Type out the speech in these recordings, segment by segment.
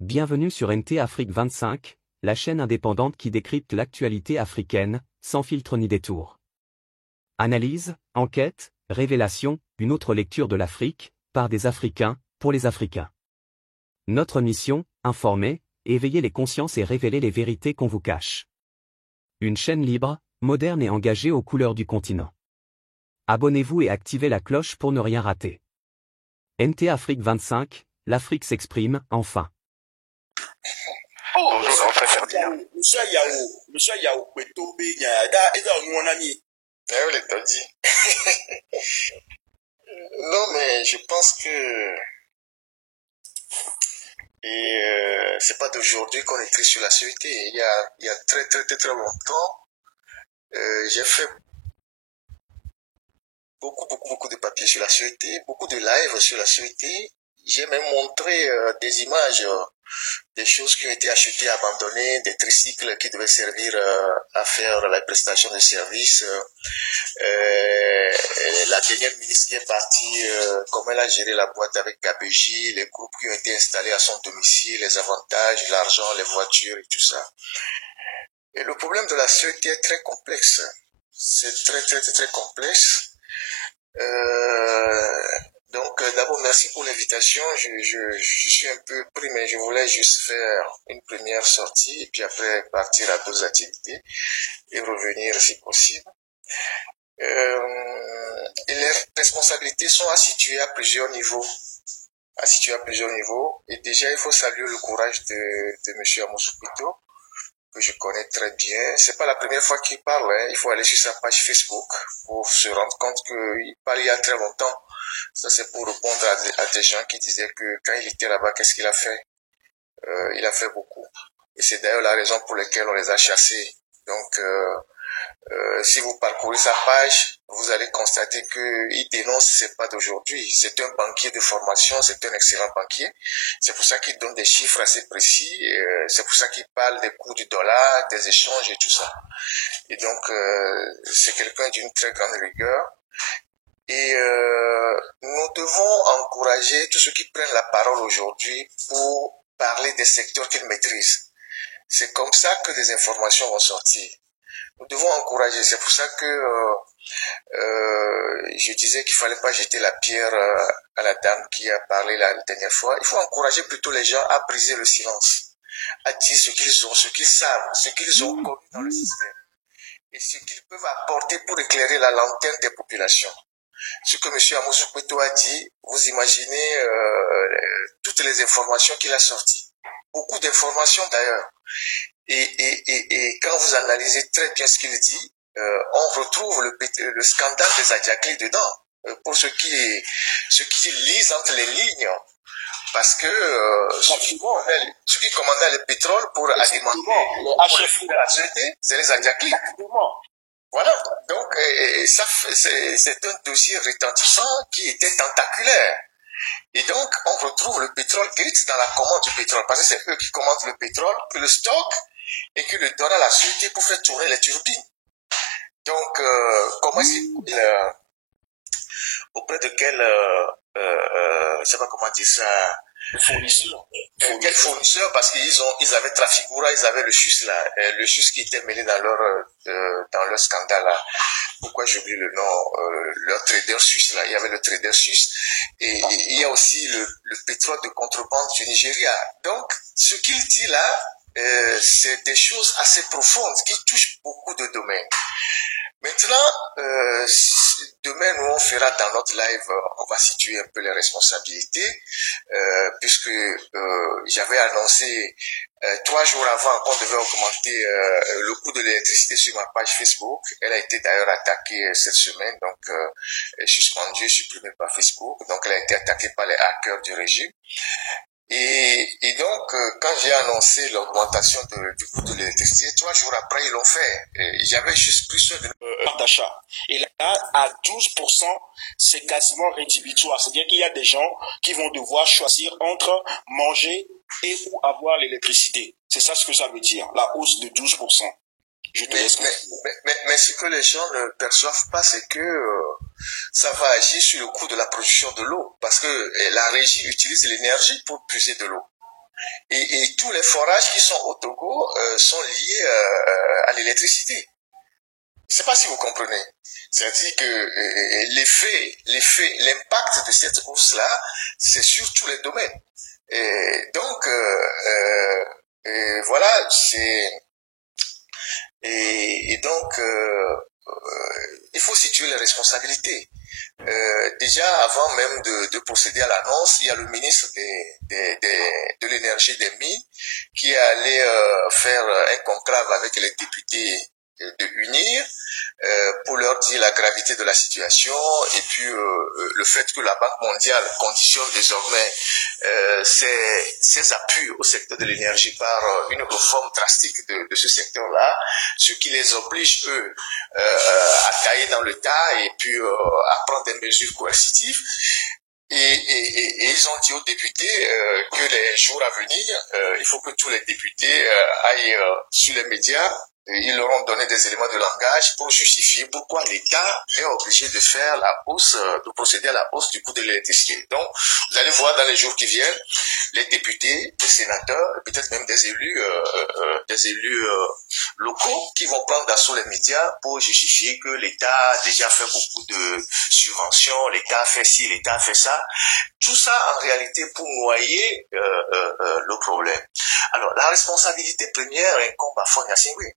Bienvenue sur NT Afrique 25, la chaîne indépendante qui décrypte l'actualité africaine, sans filtre ni détour. Analyse, enquête, révélation, une autre lecture de l'Afrique, par des Africains, pour les Africains. Notre mission, informer, éveiller les consciences et révéler les vérités qu'on vous cache. Une chaîne libre, moderne et engagée aux couleurs du continent. Abonnez-vous et activez la cloche pour ne rien rater. NT Afrique 25, l'Afrique s'exprime, enfin. Bonjour, grand frère Ferdinand. Monsieur Yao Kwetobe, mon ami. Ah oui, t'as dit. Non, mais je pense que c'est pas d'aujourd'hui qu'on écrit sur la sécurité. Il y a très longtemps, j'ai fait beaucoup de papiers sur la sécurité, beaucoup de lives sur la sécurité. J'ai même montré des images, des choses qui ont été achetées, abandonnées, des tricycles qui devaient servir à faire la prestation de services. La dernière ministre qui est partie, comment elle a géré la boîte avec KBJ, les groupes qui ont été installés à son domicile, les avantages, l'argent, les voitures et tout ça. Et le problème de la sécurité est très complexe. C'est très complexe. Donc, d'abord, merci pour l'invitation. Je suis un peu pris, mais je voulais juste faire une première sortie et puis après partir à d'autres activités et revenir si possible. Et les responsabilités sont à situer à plusieurs niveaux. Et déjà, il faut saluer le courage de monsieur Amosou Pito, que je connais très bien. C'est pas la première fois qu'il parle, hein. Il faut aller sur sa page Facebook pour se rendre compte qu'il parle il y a très longtemps. Ça, c'est pour répondre à des gens qui disaient que quand il était là-bas, qu'est-ce qu'il a fait? Il a fait beaucoup. Et c'est d'ailleurs la raison pour laquelle on les a chassés. Donc, si vous parcourez sa page, vous allez constater qu'il dénonce, c'est pas d'aujourd'hui. C'est un banquier de formation, c'est un excellent banquier. C'est pour ça qu'il donne des chiffres assez précis. C'est pour ça qu'il parle des coûts du dollar, des échanges et tout ça. Et donc, c'est quelqu'un d'une très grande rigueur. Et nous devons encourager tous ceux qui prennent la parole aujourd'hui pour parler des secteurs qu'ils maîtrisent. C'est comme ça que des informations vont sortir. Nous devons encourager. C'est pour ça que je disais qu'il fallait pas jeter la pierre à la dame qui a parlé la dernière fois. Il faut encourager plutôt les gens à briser le silence, à dire ce qu'ils ont, ce qu'ils savent, ce qu'ils ont connu dans le système et ce qu'ils peuvent apporter pour éclairer la lanterne des populations. Ce que M. Amosou Pito a dit, vous imaginez toutes les informations qu'il a sorties. Beaucoup d'informations d'ailleurs. Et quand vous analysez très bien ce qu'il dit, on retrouve le scandale des Adjakli dedans. Pour ceux qui lisent entre les lignes, parce que ceux qui commandaient le pétrole pour alimenter la société, c'est les Adjakli. Voilà, donc ça c'est un dossier retentissant qui était tentaculaire. Et donc, on retrouve le pétrole grit dans la commande du pétrole, parce que c'est eux qui commandent le pétrole, qui le stockent et qui le donnent à la société pour faire tourner les turbines. Donc, comment est-ce auprès de quel, je sais pas comment dire ça, Fournisseur. Quel fournisseur, parce ils avaient Trafigura, ils avaient le SUS là, le SUS qui était mêlé dans leur scandale là. Pourquoi j'oublie le nom, leur trader suisse là, il y avait le trader suisse et il y a aussi le pétrole de contrebande du Nigeria. Donc, ce qu'il dit là, c'est des choses assez profondes qui touchent beaucoup de domaines. Maintenant, demain, nous, on fera dans notre live, on va situer un peu les responsabilités, puisque j'avais annoncé 3 jours avant qu'on devait augmenter le coût de l'électricité sur ma page Facebook. Elle a été d'ailleurs attaquée cette semaine, donc suspendue, supprimée par Facebook. Donc, elle a été attaquée par les hackers du régime. Et donc, quand j'ai annoncé l'augmentation du coût de l'électricité, 3 jours après, ils l'ont fait. J'avais juste pris ceux de d'achat. Et là, à 12%, c'est quasiment rédhibitoire. C'est-à-dire qu'il y a des gens qui vont devoir choisir entre manger et ou avoir l'électricité. C'est ça ce que ça veut dire, la hausse de 12%. Mais ce que les gens ne perçoivent pas, c'est que ça va agir sur le coût de la production de l'eau. Parce que la régie utilise l'énergie pour puiser de l'eau. Et tous les forages qui sont au Togo sont liés à l'électricité. Je ne sais pas si vous comprenez. C'est-à-dire que l'impact de cette hausse-là, c'est sur tous les domaines. Et donc, voilà, il faut situer les responsabilités. Déjà, avant même de procéder à l'annonce, il y a le ministre de l'énergie des mines qui est allé faire un conclave avec les députés de UNIR pour leur dire la gravité de la situation et puis le fait que la Banque mondiale conditionne désormais ses appuis au secteur de l'énergie par une réforme drastique de ce secteur-là, ce qui les oblige, eux, à tailler dans le tas et puis à prendre des mesures coercitives. Et ils ont dit aux députés que les jours à venir, il faut que tous les députés aillent sur les médias. Ils leur ont donné des éléments de langage pour justifier pourquoi l'État est obligé de faire la hausse, de procéder à la hausse du coût de l'électricité. Donc, vous allez voir dans les jours qui viennent, les députés, les sénateurs, peut-être même des élus locaux qui vont prendre d'assaut les médias pour justifier que l'État a déjà fait beaucoup de subventions, l'État a fait ci, l'État a fait ça. Tout ça, en réalité, pour noyer le problème. Alors, la responsabilité première incombe à Faure Gnassingbé.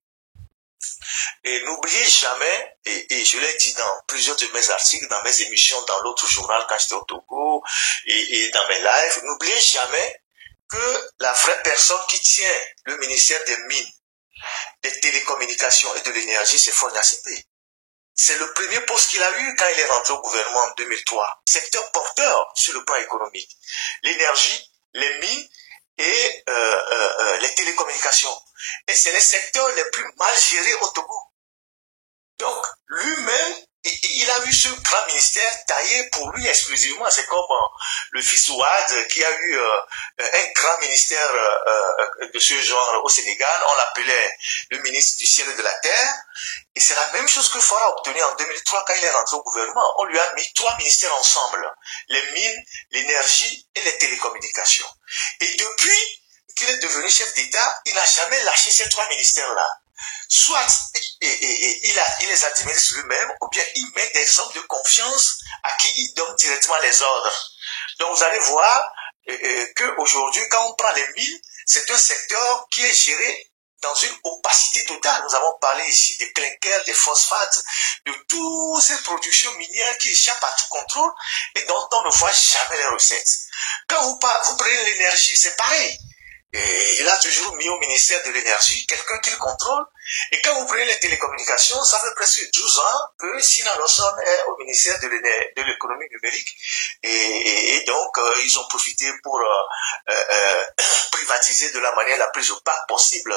Et n'oubliez jamais, et je l'ai dit dans plusieurs de mes articles, dans mes émissions, dans l'autre journal quand j'étais au Togo, et dans mes lives, n'oubliez jamais que la vraie personne qui tient le ministère des Mines, des Télécommunications et de l'Énergie, c'est Faure Gnassingbé. C'est le premier poste qu'il a eu quand il est rentré au gouvernement en 2003. Secteur porteur sur le plan économique. L'énergie, les mines et les télécommunications. Et c'est les secteurs les plus mal gérés au Togo. Donc, lui-même, il a eu ce grand ministère taillé pour lui exclusivement. C'est comme le fils Ouad qui a eu un grand ministère de ce genre au Sénégal. On l'appelait le ministre du ciel et de la terre. Et c'est la même chose que Faure a obtenu en 2003 quand il est rentré au gouvernement. On lui a mis 3 ministères ensemble. Les mines, l'énergie et les télécommunications. Et depuis qu'il est devenu chef d'État, il n'a jamais lâché ces 3 ministères-là. Soit il les administre lui-même, ou bien il met des hommes de confiance à qui il donne directement les ordres. Donc vous allez voir qu'aujourd'hui, quand on prend les mines, c'est un secteur qui est géré dans une opacité totale. Nous avons parlé ici des clinkers, des phosphates, de toutes ces productions minières qui échappent à tout contrôle et dont on ne voit jamais les recettes. Quand vous prenez l'énergie, c'est pareil. Et il a toujours mis au ministère de l'énergie quelqu'un qui le contrôle. Et quand vous prenez les télécommunications, ça fait presque 12 ans que Sina Lawson est au ministère de l'économie numérique. Et donc, ils ont profité pour privatiser de la manière la plus opaque possible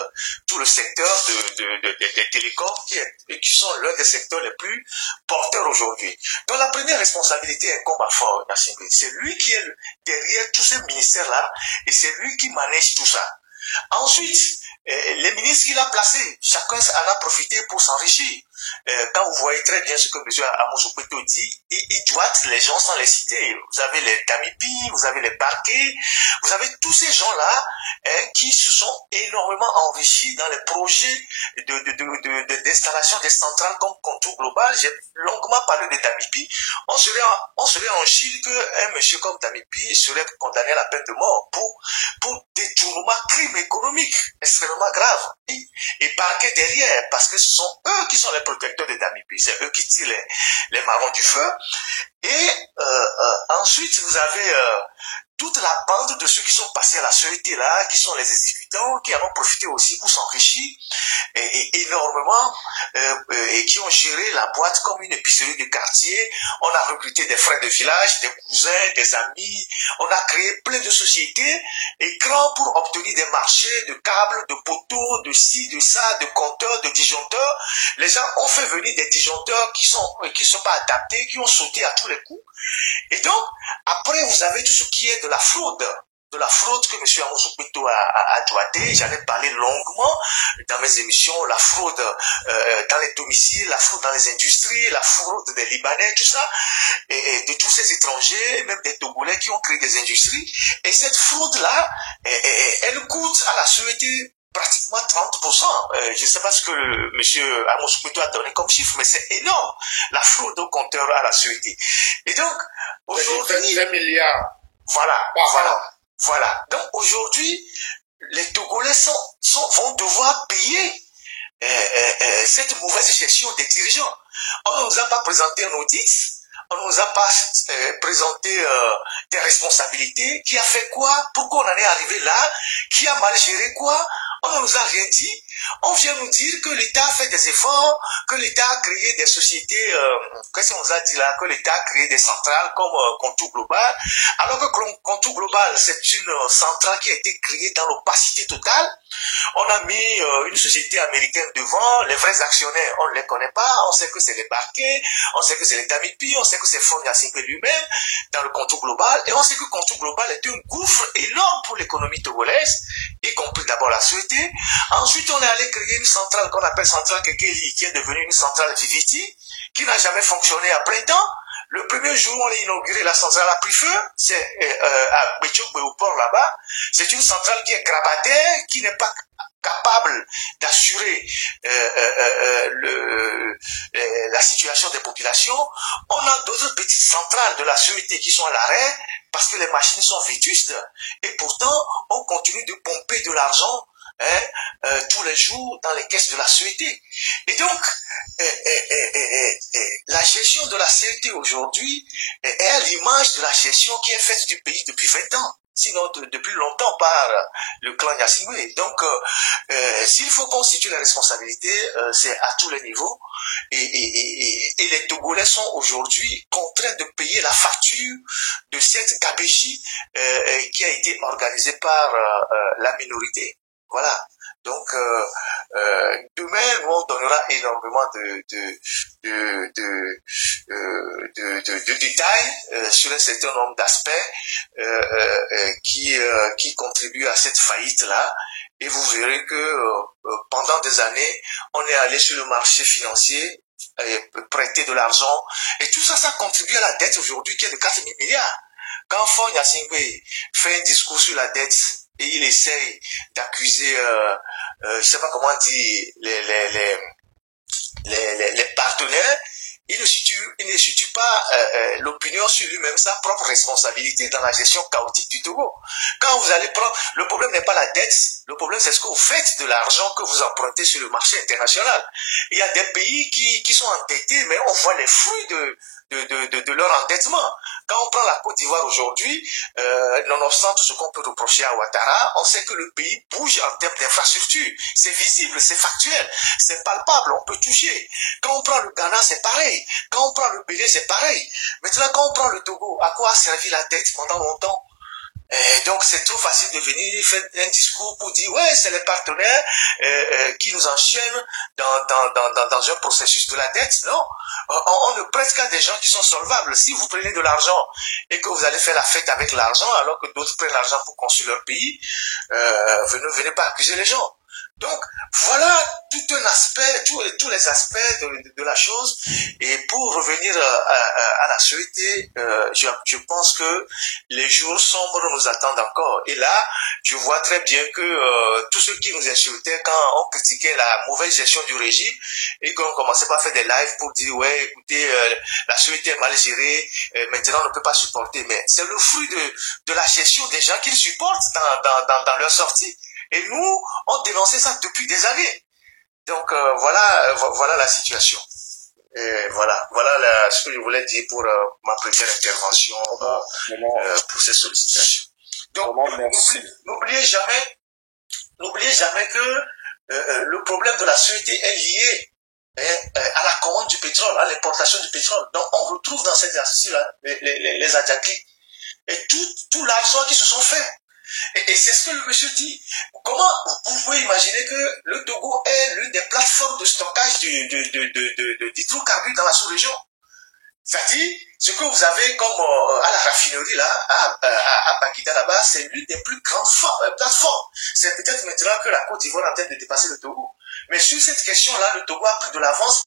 tout le secteur des télécoms qui sont l'un des secteurs les plus porteurs aujourd'hui. Donc, la première responsabilité incombe à Faure Gnassingbé. C'est lui qui est derrière tous ces ministères-là et c'est lui qui manage tout ça. Ensuite, les ministres qu'il a placés, chacun en a profité pour s'enrichir. Quand vous voyez très bien ce que M. Amos Okpeto dit, il doite les gens sans les citer. Vous avez les Damipi, vous avez les Barquet, vous avez tous ces gens-là qui se sont énormément enrichis dans les projets d'installation des centrales comme Contour Global. J'ai longuement parlé de Damipi. On serait en Chine qu'un monsieur comme Damipi serait condamné à la peine de mort pour détournement, crime économique extrêmement grave. Et Barquet derrière, parce que ce sont eux qui sont les protecteurs de Damipi, c'est eux qui tirent les marrons du feu. Et ensuite, vous avez toute la bande de ceux qui sont passés à la sûreté là, qui sont les exécutants, qui en ont profité aussi pour s'enrichir énormément et qui ont géré la boîte comme une épicerie du quartier. On a recruté des frères de village, des cousins, des amis. On a créé plein de sociétés et grands pour obtenir des marchés de câbles, de poteaux, de ci, de ça, de compteurs, de disjoncteurs. Les gens ont fait venir des disjoncteurs qui sont pas adaptés, qui ont sauté à tous les coups. Et donc, après, vous avez tout ce qui est de la fraude que M. Amos Okpeto a doigté. J'en ai parlé longuement dans mes émissions, la fraude dans les domiciles, la fraude dans les industries, la fraude des Libanais, tout ça, et de tous ces étrangers, même des Togolais qui ont créé des industries. Et cette fraude-là, elle coûte coûte à la société pratiquement 30%. Je ne sais pas ce que M. Amos Kouto a donné comme chiffre, mais c'est énorme, la fraude au compteur à la société. Et donc, aujourd'hui... 20 milliards. Voilà. Donc, aujourd'hui, les Togolais vont devoir payer cette mauvaise gestion des dirigeants. On ne nous a pas présenté un audit, on ne nous a pas présenté des responsabilités. Qui a fait quoi? Pourquoi on en est arrivé là? Qui a mal géré quoi? On ne nous a rien dit. On vient nous dire que l'État a fait des efforts, que l'État a créé des sociétés, qu'est-ce qu'on nous a dit là? Que l'État a créé des centrales comme Contour Global. Alors que Contour Global, c'est une centrale qui a été créée dans l'opacité totale. On a mis une société américaine devant, les vrais actionnaires, on ne les connaît pas, on sait que c'est les Barquets, on sait que c'est les Damipi, on sait que c'est Fond Yassingbe lui-même dans le Contour Global, et on sait que Contour Global est un gouffre énorme pour l'économie togolaise, y compris d'abord la société. Ensuite, on est allé créer une centrale qu'on appelle Centrale Kekeli, qui est devenue une centrale Viviti, qui n'a jamais fonctionné à plein temps. Le premier jour où on a inauguré, la centrale a pris feu, c'est à Béthiokbe au port là-bas. C'est une centrale qui est grabataire, qui n'est pas capable d'assurer la situation des populations. On a d'autres petites centrales de la société qui sont à l'arrêt parce que les machines sont vétustes. Et pourtant, on continue de pomper de l'argent tous les jours dans les caisses de la société. Et donc, la gestion de la CET aujourd'hui est à l'image de la gestion qui est faite du pays depuis 20 ans, sinon depuis longtemps par le clan Yassingbe. Donc, s'il faut constituer la responsabilité, c'est à tous les niveaux. Et les Togolais sont aujourd'hui contraints de payer la facture de cette gabégie qui a été organisée par la minorité. Voilà. Donc, demain, nous, on donnera énormément de détails sur un certain nombre d'aspects qui contribuent à cette faillite-là. Et vous verrez que pendant des années, on est allé sur le marché financier prêter de l'argent. Et tout ça, ça contribue à la dette aujourd'hui qui est de 4 000 milliards. Quand Fond Yassingbe fait un discours sur la dette, et il essaye d'accuser, je sais pas comment dire, les partenaires, il ne situe pas l'opinion sur lui-même, sa propre responsabilité dans la gestion chaotique du Togo. Quand vous allez prendre, le problème n'est pas la dette, le problème c'est ce que vous faites de l'argent que vous empruntez sur le marché international. Il y a des pays qui sont endettés, mais on voit les fruits de leur endettement. Quand on prend la Côte d'Ivoire aujourd'hui, nonobstant tout ce qu'on peut reprocher à Ouattara, on sait que le pays bouge en termes d'infrastructure. C'est visible, c'est factuel, c'est palpable, on peut toucher. Quand on prend le Ghana, c'est pareil. Quand on prend le Bénin, c'est pareil. Maintenant, quand on prend le Togo, à quoi a servi la dette pendant longtemps? Donc c'est trop facile de venir faire un discours pour dire ouais c'est les partenaires qui nous enchaînent dans un processus de la dette. Non, on ne prête qu'à des gens qui sont solvables. Si vous prenez de l'argent et que vous allez faire la fête avec l'argent alors que d'autres prennent l'argent pour construire leur pays, venez pas accuser les gens. Donc, voilà tout un aspect, tous les aspects de la chose. Et pour revenir à la société, je pense que les jours sombres nous attendent encore. Et là, je vois très bien que tous ceux qui nous insultaient quand on critiquait la mauvaise gestion du régime et qu'on commençait pas à faire des lives pour dire, ouais, écoutez, la société est mal gérée, maintenant on ne peut pas supporter. Mais c'est le fruit de la gestion des gens qu'ils supportent dans leur sortie. Et nous, on dénonçait ça depuis des années. Donc voilà la situation. Et voilà ce que je voulais dire pour ma première intervention pour cette sollicitation. Donc n'oubliez jamais que le problème de la société est lié à la commande du pétrole, à l'importation du pétrole. Donc on retrouve dans cette exercice-là les Adjaki et tout l'argent qui se sont faits. Et c'est ce que le monsieur dit. Comment vous pouvez imaginer que le Togo est l'une des plateformes de stockage d'hydrocarbures dans la sous-région? C'est-à-dire, ce que vous avez comme à la raffinerie là, à Baguida là-bas, c'est l'une des plus grandes plateformes. C'est peut-être maintenant que la Côte d'Ivoire est en train de dépasser le Togo. Mais sur cette question-là, le Togo a pris de l'avance.